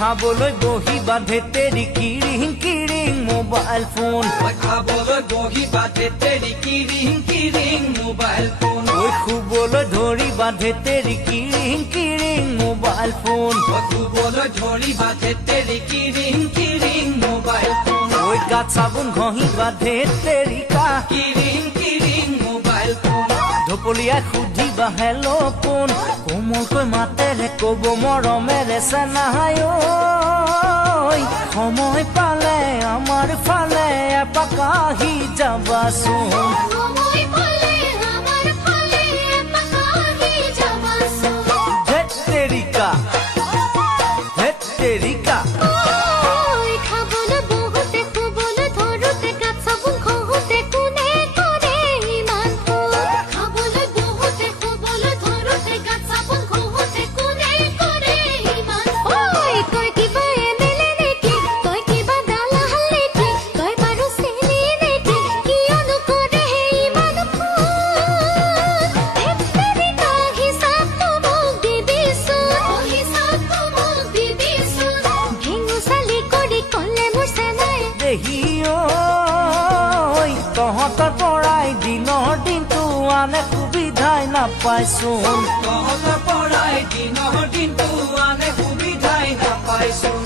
খাবলৈ বহি বাঁধে তেৰি কিৰিং কিৰিং মোবাইল ফোন খাবলৈ বহি বাঁধে তেৰি কিৰিং কিৰিং মোবাইল ফোন শুবলৈ ধৰি বাঁধে তেৰি কিৰিং কিৰিং মোবাইল ফোন শুবলৈ ধৰি বাঁধে তেৰি কিৰিং কিৰিং মোবাইল ফোন গাত চাবোন ঘঁহি বাঁধে তেৰিকা কিৰিং কিৰিং মোবাইল ফোন ঢপলিয়াই সুধিবা হেল্ল' কোন কোমলকৈ মাতেৰে ক'ব মৰমেৰে চেনাহাই সময় পালে আমাৰ ফালে এপাক আহি যাবাচোন ধেৎ তেৰিকা ধেৎ তেৰিকা তহঁতৰ পৰাই দিনৰ দিনটো আনে সুবিধাই নাপাইচোন তহঁতৰ পৰাই দিনৰ দিনটো আনে সুবিধাই নাপাইচোন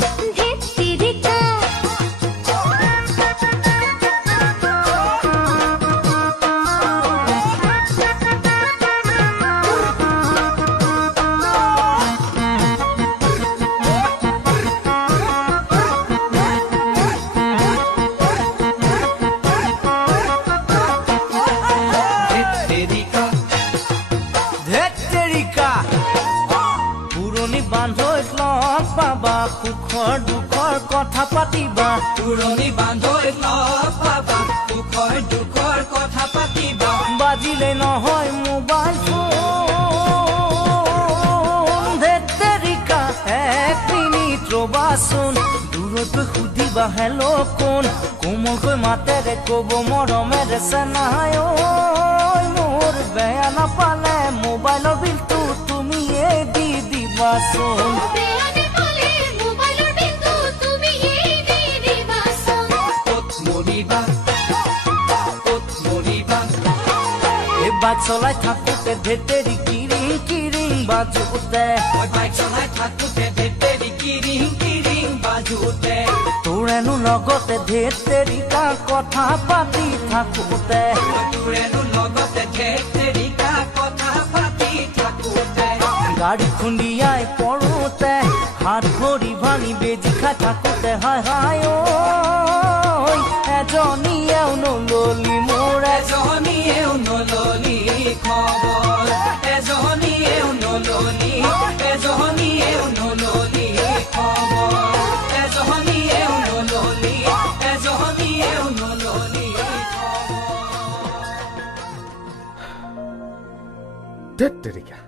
বান্ধৈত লগ পাবা সুখৰ দুখৰ কথা পাতিবা পুৰণি বান্ধৈত লগ পাবা সুখৰ দুখৰ কথা পাতিবা বাজিলে নহয় মোবাইল ফোন ধেৎ তেৰিকা এক মিনিট ৰবাচোন দূৰতকৈ সুধিবা হেল্ল' কোন কোমলকৈ মাতেৰে ক'ব মৰমেৰে চেনাহাই মোৰ বেয়া নাপালে মোবাইলৰ বিলটো তুমিয়ে দি দিবাচোন বাইক চলাই থাকোতে ধেতেৰি কিৰিং কিৰিং বাজোতে বাইক চলাই থাকোতে ধেতেৰি কিৰিং কিৰিং বাজোতে তোৰেনো লগতে ধেতেৰিকা কথা পাতি থাকোতে তোৰেনো লগতে ধেতেৰিকা কথা পাতি থাকোতে গাড়ী খুন্দিয়াই পৰোতে হাত ভৰি ভাঙি বেজি খাই থাকোতে হাই হাই এজনীয়েও নললি মোৰ এজনীয়েও নললি খবৰ এজনীয়েও নললি এজনীয়েও নললি খবৰ এজনীয়েও নললি এজনীয়েও নললি ধেৎ তেৰিকা